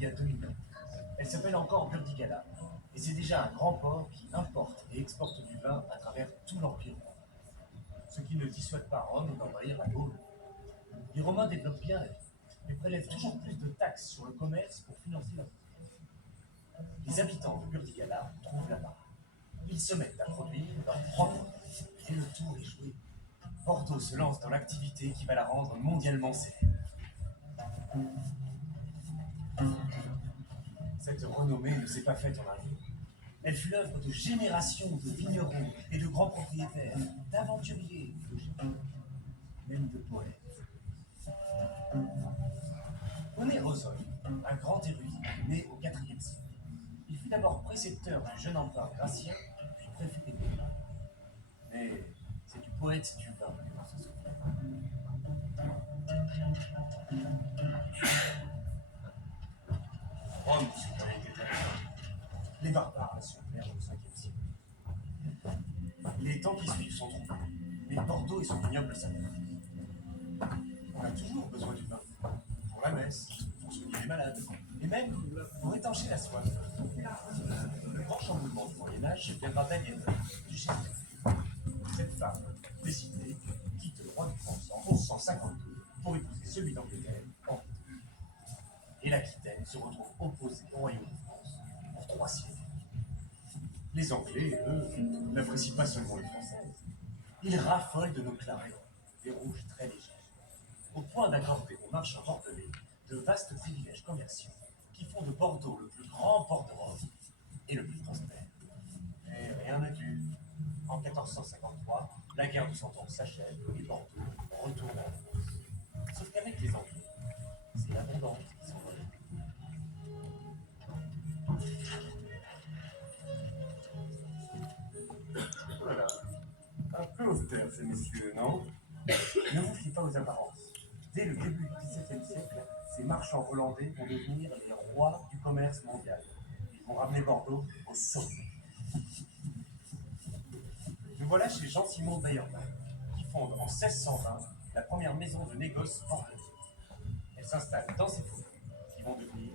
il y a 2000 ans. Elle s'appelle encore Burdigala, et c'est déjà un grand port qui importe et exporte du vin à travers tout l'Empire romain. Ce qui ne dissuade pas Rome d'envahir la Gaule. Les Romains développent bien la ville, mais prélèvent toujours plus de taxes sur le commerce pour financer leur vie. Les habitants de Burdigala trouvent la barre. Ils se mettent à produire leur propre vin, et le tour est joué. Bordeaux se lance dans l'activité qui va la rendre mondialement célèbre. Cette renommée ne s'est pas faite en un jour. Elle fut l'œuvre de générations de vignerons et de grands propriétaires, d'aventuriers, de géants, même de poètes. Honoré Rosol, un grand érudit né au IVe siècle. Il fut d'abord précepteur du jeune empereur Gratien, puis préfet des Gaules. Mais c'est du poète du vin que l'on se souvient. Rome, c'est avait été les barbares assurèrent au Ve siècle. Les temps qui suivent sont troublés, mais Bordeaux et son vignoble s'améliorent. On a toujours besoin du vin, pour la messe, pour soigner les malades, et même pour étancher la soif. Le grand chamboulement du Moyen-Âge viendra d'Agnès, du chef. Cette femme, décidée, quitte le roi de France en 1152 pour épouser celui d'Angleterre, Henri II. Et l'Aquitaine se retrouve opposée au royaume de France pour 3 siècles. Les Anglais, eux, n'apprécient pas seulement les Françaises. Ils raffolent de nos clarets, des rouges très légers, au point d'accorder aux marchands bordelais de vastes privilèges commerciaux qui font de Bordeaux le plus grand port d'Europe et le plus prospère. Mais rien n'a dû. En 1453, la guerre de Cent Ans s'achève et Bordeaux retourne à la France. Sauf qu'avec les Anglais, c'est l'abondance qui s'envole. Voilà. Un peu austère, ces messieurs, non? Ne vous fiez pas aux apparences. Dès le début du XVIIe siècle, ces marchands hollandais vont devenir les rois du commerce mondial. Ils vont ramener Bordeaux au sommet. Nous voilà chez Jean-Simon Bayerman, qui fonde en 1620 la première maison de négoce bordelaise. Elle s'installe dans ces forêts, qui vont devenir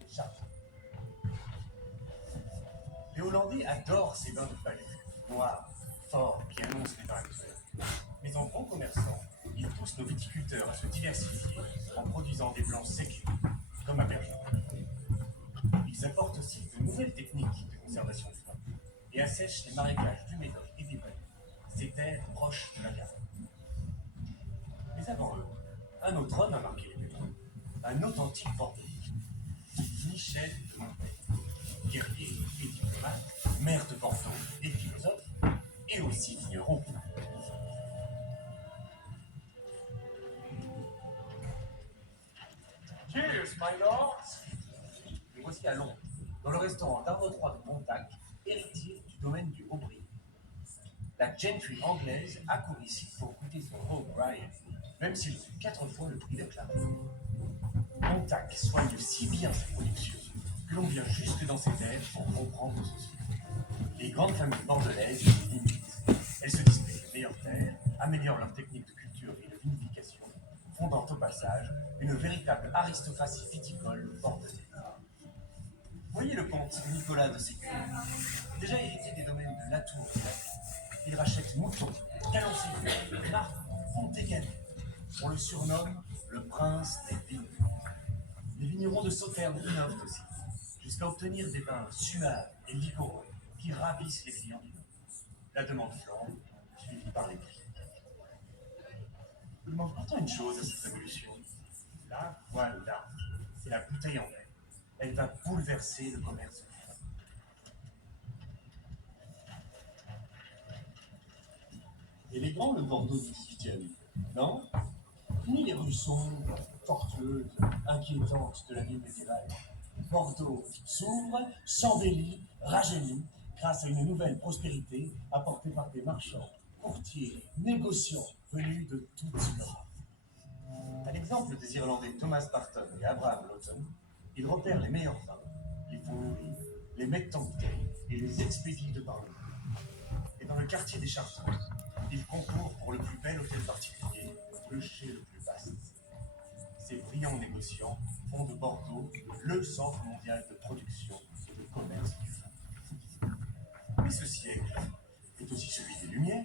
les châteaux. Les Hollandais adorent ces vins de palais, noirs, forts, qui annoncent les vins actuels. Mais en bons commerçants, ils poussent nos viticulteurs à se diversifier en produisant des blancs séchés, comme à Bergeron. Ils apportent aussi de nouvelles techniques de conservation du vin et assèchent les marécages du Médoc et des Vallées, ces terres proches de la Garonne. Mais avant eux, un autre homme a marqué les pétrons, un authentique Bordelais, Michel de Montaigne, guerrier et diplomate, maire de Bordeaux et philosophe, et aussi vigneron. Cheers, my lord! Nous voici à Londres, dans le restaurant d'Arnaud III de Montac, héritier du domaine du Haut-Brieuc. La gentry anglaise accourt ici pour goûter son O'Brien, même s'il reçut 4 fois le prix de Clarence. Montac soigne si bien sa production que l'on vient jusque dans ses terres pour comprendre ceci. Les grandes familles bordelaises l'imitent. Elles se disputent les meilleures terres, améliorent leur technique de culture et de vinification, fondant au passage une véritable aristocratie viticole bordelaise. Voyez le comte Nicolas de Ségur. Déjà héritier des domaines de Latour et Latte, il rachète Mouton, Calon-Ségur, Marc, Fontécanet. On le surnomme le prince des vignes. Les vignerons de Sauternes innovent aussi, jusqu'à obtenir des vins suaves et liquoreux qui ravissent les clients du vin. La demande flambe, suivie par les prix. Il manque pourtant une chose à cette révolution. La voilà, c'est la bouteille en verre. Elle va bouleverser le commerce. Élégant le Bordeaux du XVIIIe, non? Ni les rues sombres, tortueuses, inquiétantes de la ville médiévale. Bordeaux s'ouvre, s'embellit, rajeunit, grâce à une nouvelle prospérité apportée par des marchands, courtiers, négociants venus de toute l'Europe. À l'exemple des Irlandais Thomas Barton et Abraham Lawton, ils repèrent les meilleurs vins, les font mûrir, les mettent en bouteille et les expédient de par le monde. Et dans le quartier des Chartreux, ils concourent pour le plus bel hôtel particulier, le chez le plus vaste. Ces brillants négociants font de Bordeaux le centre mondial de production et de commerce du vin. Mais ce siècle est aussi celui des Lumières.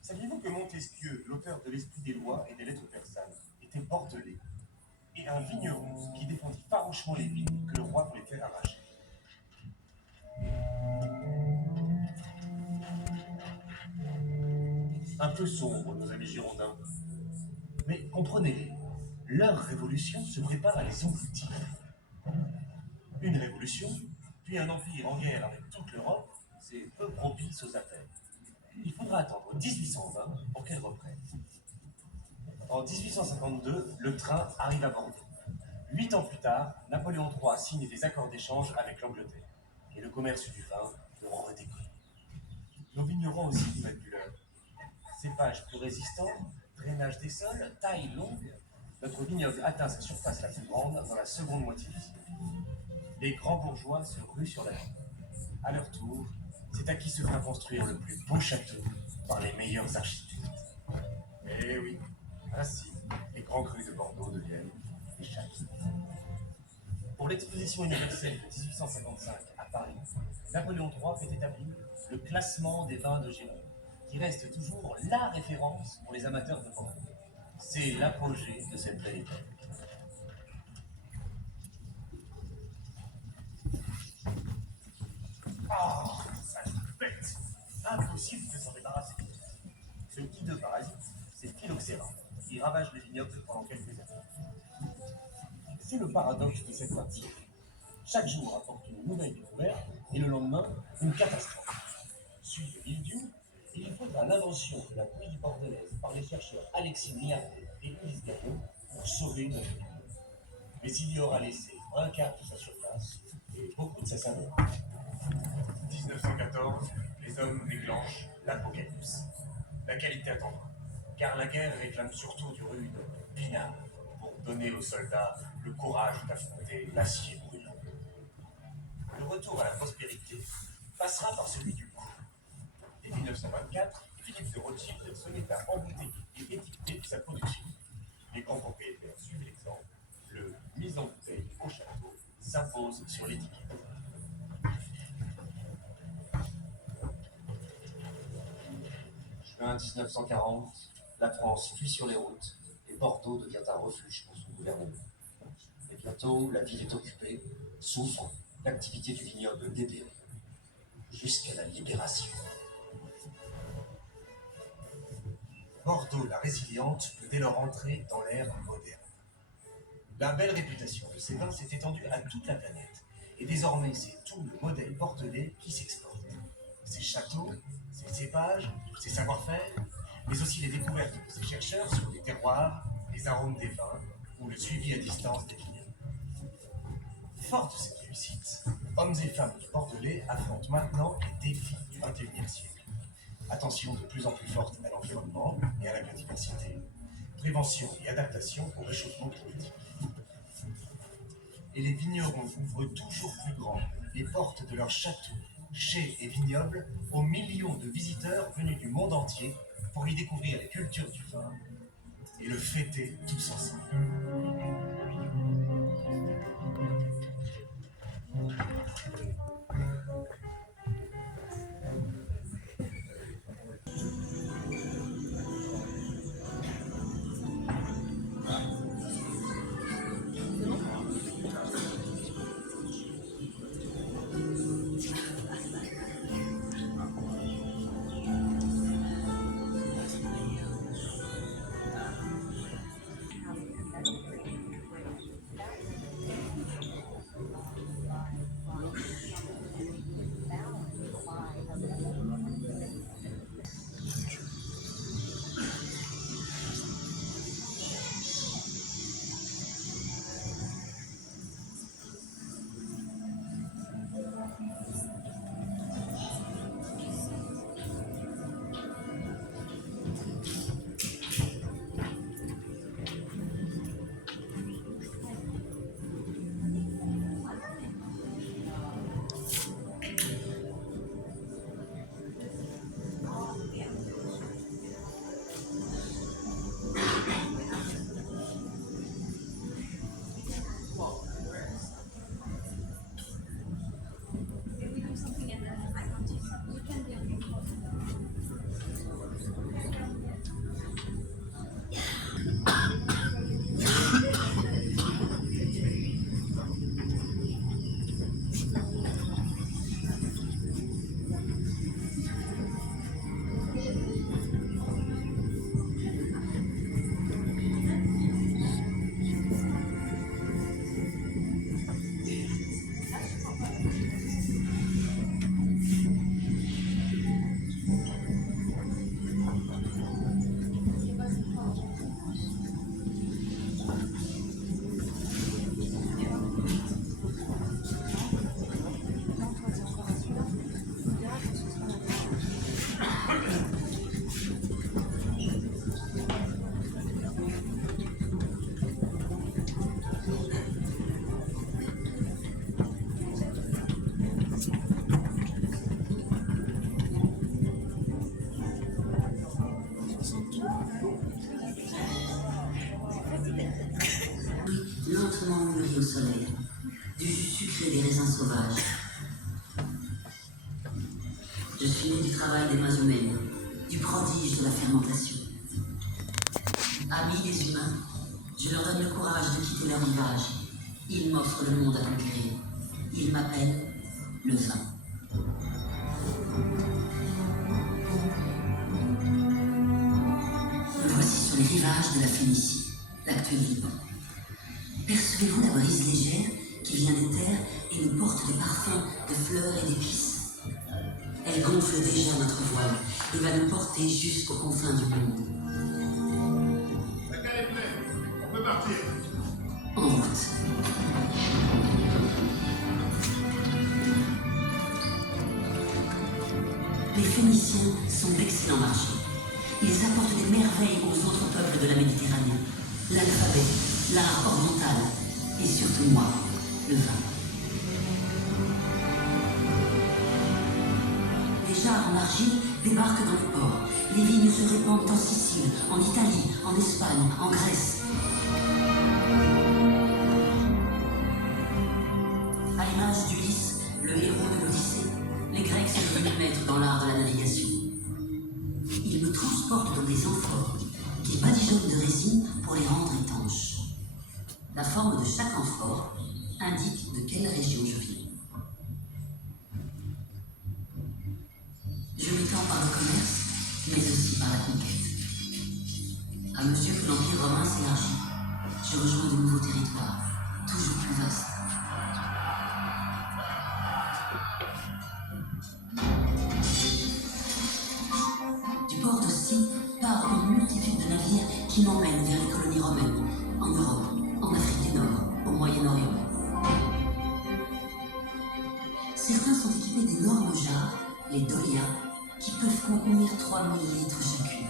Saviez-vous que Montesquieu, l'auteur de l'Esprit des lois et des lettres persanes, était bordelais et un vigneron qui défendit farouchement les vignes que le roi voulait faire arracher? Un peu sombre, nos amis girondins. Mais comprenez-les, leur révolution se prépare à les engloutir. Une révolution, puis un empire en guerre avec toute l'Europe, c'est peu propice aux affaires. Il faudra attendre 1820 pour qu'elle reprenne. En 1852, le train arrive à Bordeaux. 8 ans plus tard, Napoléon III signe des accords d'échange avec l'Angleterre. Et le commerce du vin redécolle. Nos vignerons aussi y mettent du leur. Cépages plus résistants, drainage des sols, taille longue, notre vignoble atteint sa surface la plus grande dans la seconde moitié du siècle. Les grands bourgeois se ruent sur la ville. À leur tour, c'est à qui se fera construire le plus beau château par les meilleurs architectes. Eh oui, ainsi, les grands crus de Bordeaux deviennent des châteaux. Pour l'exposition universelle de 1855 à Paris, Napoléon III fait établir le classement des vins de Gironde, qui reste toujours la référence pour les amateurs de vin. C'est l'apogée de cette belle époque. Ah, sale bête! Impossible de s'en débarrasser. Ce hideux parasite, c'est Phylloxéra, qui ravage les vignobles pendant quelques années. C'est le paradoxe de cette fin de siècle. Chaque jour apporte une nouvelle découverte et le lendemain, une catastrophe. Suite de mildiou, il faudra l'invention de la bouillie bordelaise par les chercheurs Alexis Millardet et Ulysse Gagnon pour sauver notre ville. Mais il y aura laissé un quart de sa surface et beaucoup de sa saveur. 1914, les hommes déclenchent l'apocalypse. La qualité attendra, car la guerre réclame surtout du rude pinard pour donner aux soldats le courage d'affronter l'acier brûlant. Le retour à la prospérité passera par celui du coût. Dès 1924, Philippe de Rothschild se met à embouteiller et étiqueter sa production. Les grands propriétaires suivent l'exemple. Le mise en bouteille au château s'impose sur l'étiquette. Juin 1940, la France fuit sur les routes et Bordeaux devient un refuge pour son gouvernement. Et bientôt, la ville est occupée, souffre, l'activité du vignoble dépérit, jusqu'à la libération. Bordeaux, la résiliente, peut dès lors entrer dans l'ère moderne. La belle réputation de ces vins s'est étendue à toute la planète, et désormais c'est tout le modèle bordelais qui s'exporte. Ses châteaux, ses cépages, ses savoir-faire, mais aussi les découvertes de ses chercheurs sur les terroirs, les arômes des vins ou le suivi à distance des vignobles. Fort de cette réussite, hommes et femmes du Bordelais affrontent maintenant les défis du XXIe siècle. Attention de plus en plus forte à l'environnement et à la biodiversité, prévention et adaptation au réchauffement climatique. Et les vignerons ouvrent toujours plus grand les portes de leurs châteaux, chais et vignobles aux millions de visiteurs venus du monde entier pour y découvrir les cultures du vin et le fêter tous ensemble. sucré des raisins sauvages. Je suis né du travail des mains humaines, du prodige de la fermentation. Amis des humains, je leur donne le courage de quitter leur rivage. Ils m'offrent le monde à conquérir. Ils m'appellent le vin. Me voici sur les rivages de la Phénicie, l'actuel Liban. Percevez-vous la brise légère qui vient des terres et nous porte des parfums de fleurs et d'épices? Elle gonfle déjà notre voile et va nous porter jusqu'aux confins du monde. La cale est pleine, on peut partir. En route. Les Phéniciens sont d'excellents marchands. Ils apportent des merveilles aux autres peuples de la Méditerranée. L'alphabet, l'art oriental et surtout moi, le vin. Les jarres en argile débarquent dans les ports. Les vignes se répandent en Sicile, en Italie, en Espagne, en Grèce. À l'image d'Ulysse, le héros de l'Odyssée, les Grecs sont devenus maîtres dans l'art de la navigation. Ils me transportent dans des amphores qui badigeonnent de résine pour les rendre étanches. La forme de chaque amphore indique de quelle région je viens. Je m'étends par le commerce, mais aussi par la conquête. À mesure que l'Empire romain s'élargit, je rejoins de nouveaux territoires, toujours plus vastes. Du port d'Ostie part une multitude de navires qui m'emmènent vers les colonies romaines, en Europe, en Afrique du Nord, au Moyen-Orient. Certains sont équipés d'énormes jarres, les dolias, qui peuvent contenir 3000 litres chacune.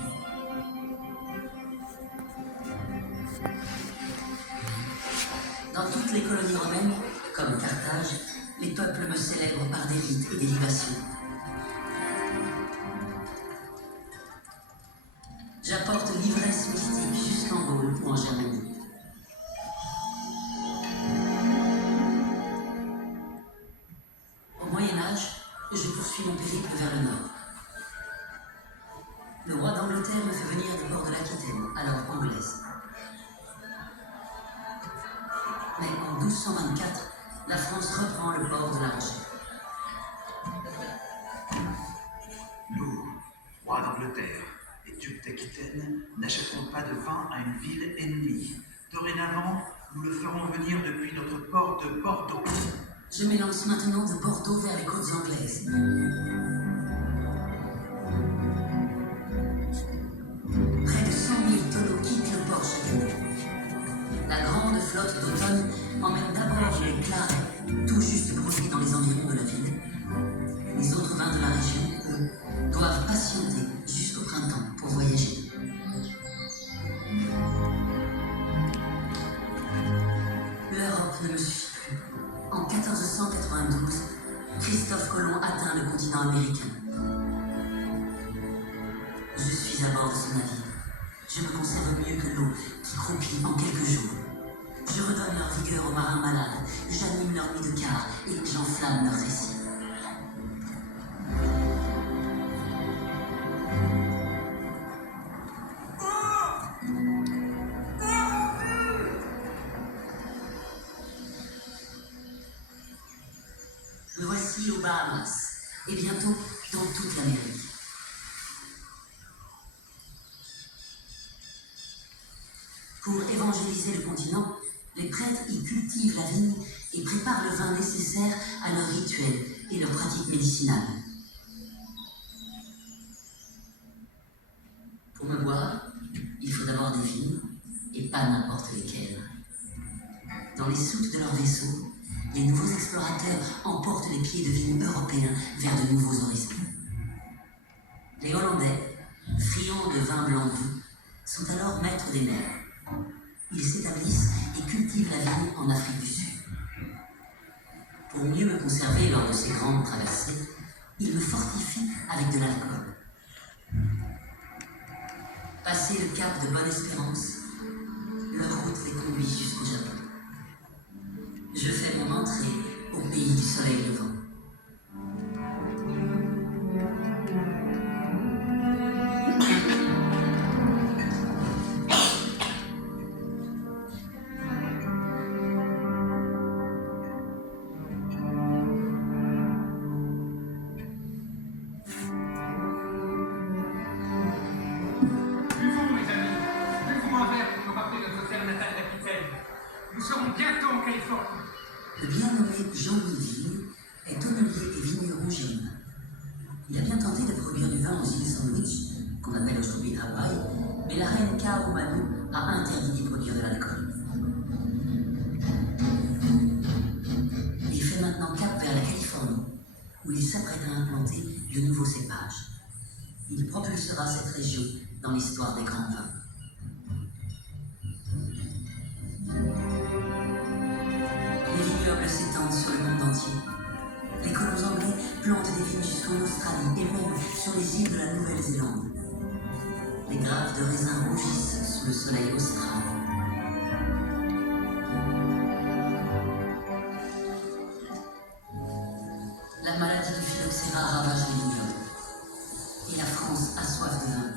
Dans toutes les colonies romaines, comme Carthage, les peuples me célèbrent par des rites et des libations. J'apporte l'ivresse mystique jusqu'en Gaule ou en Germanie. Au Moyen-Âge, je poursuis mon périple vers le nord. Le roi d'Angleterre me fait venir des bords de l'Aquitaine, alors anglaise. Mais en 1224, la France reprend le port de La Rochelle. Nous, rois d'Angleterre et ducs d'Aquitaine, n'achèterons pas de vin à une ville ennemie. Dorénavant, nous le ferons venir depuis notre port de Bordeaux. Je m'élance maintenant de Bordeaux vers les côtes anglaises. Près de 100 000 tonneaux quittent le port chaque année. La grande flotte d'automne emmène d'abord les clarets, tout juste produits dans les environs de la ville. Les autres vins de la région, eux, doivent patienter jusqu'au printemps pour voyager. L'Europe ne me suffit plus. En 1492, Christophe Colomb atteint le continent américain. Je suis à bord de ce navire. Je me conserve mieux que l'eau qui croupit en quelques jours. Je redonne leur vigueur aux marins malades, j'anime leur nuit de quart et j'enflamme leurs récits. Me voici aux Bahamas et bientôt dans toute l'Amérique. Pour évangéliser le continent, les prêtres y cultivent la vigne et préparent le vin nécessaire à leurs rituels et leurs pratiques médicinales. Pour me boire, il faut d'abord des vignes, et pas n'importe lesquelles. Dans les soutes de leurs vaisseaux, les nouveaux explorateurs emportent les pieds de vigne européens vers de nouveaux horizons. Les Hollandais, friands de vin blanc doux, sont alors maîtres des mers. Ils s'établissent et cultivent la vigne en Afrique du Sud. Pour mieux me conserver lors de ces grandes traversées, ils me fortifient avec de l'alcool. Passé le cap de Bonne-Espérance, leur route les conduit jusqu'au Japon. Je fais mon entrée au soleil levant. Buvons, mes amis, buvons un verre pour nous rappeler notre terre natale d'Aquitaine. Nous serons bientôt en Californie. Le bien nommé Jean-Louis Vigne est tonnelier et vigneron génois. Il a bien tenté de produire du vin aux îles Sandwich, qu'on appelle aujourd'hui Hawaï, mais la reine Kaahumanu a interdit d'y produire de l'alcool. Il fait maintenant cap vers la Californie, où il s'apprête à implanter de nouveaux cépages. Il propulsera cette région dans l'histoire des grands vins. Les vignobles s'étendent sur le monde entier. Les colons anglais plantent des vignes jusqu'en Australie et même sur les îles de la Nouvelle-Zélande. Les grappes de raisin rougissent sous le soleil austral. La maladie du phylloxéra ravage les vignobles. Et la France a soif de vin.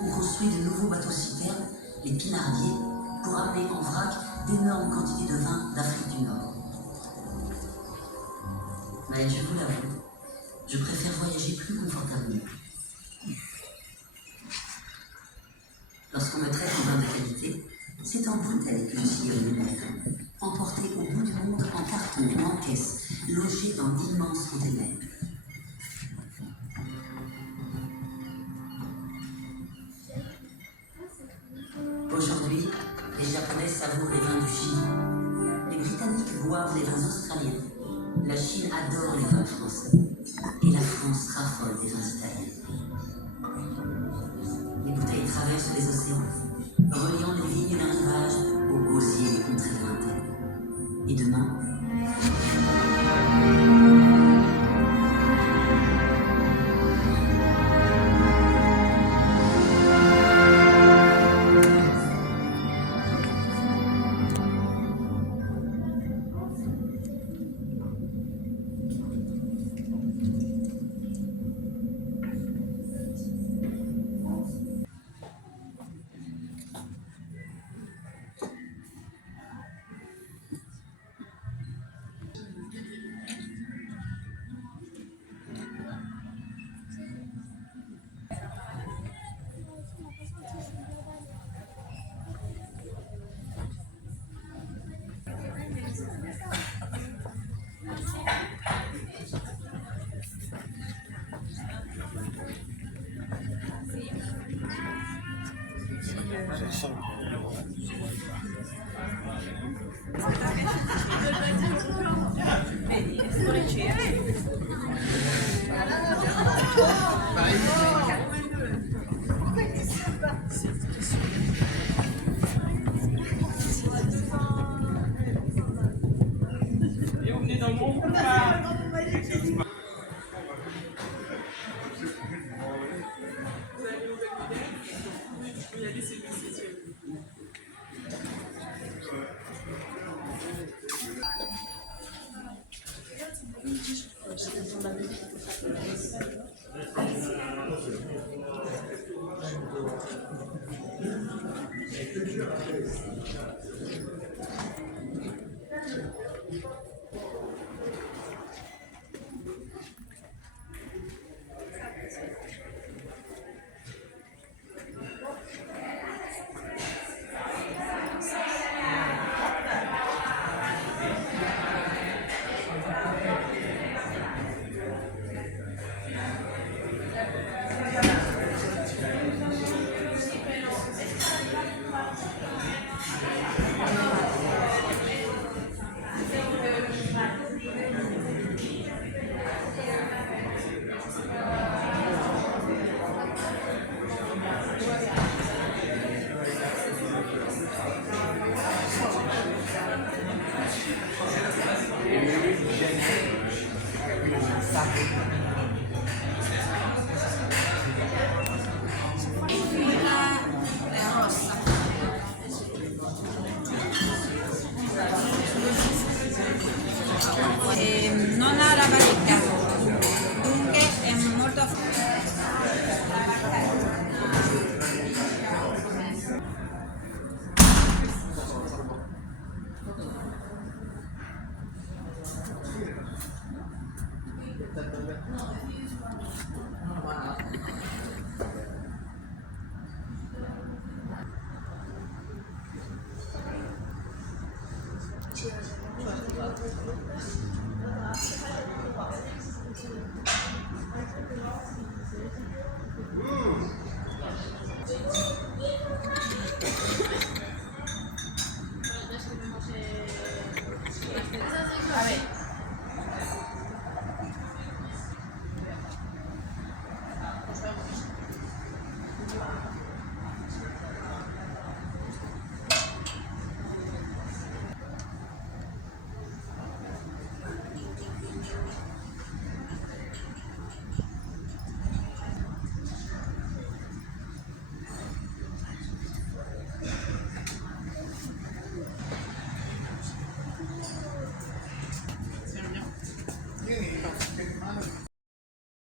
On construit de nouveaux bateaux-citernes, les pinardiers, pour amener en vrac d'énormes quantités de vin d'Afrique du Nord. Mais je vous l'avoue, je préfère voyager plus confortablement. Lorsqu'on me traite en vin de qualité, c'est en bouteille que je sillonne le mer, emporté au bout du monde en carton ou en caisse, logé dans d'immenses containers. Aujourd'hui, les Japonais savourent les vins du Chili. Les Britanniques boivent les vins australiens. La Chine adore les vins français. Et la France raffole des vins italiens. Les bouteilles traversent les océans, reliant les vignes d'un rivage aux gosiers des contrées lointaines. Et demain,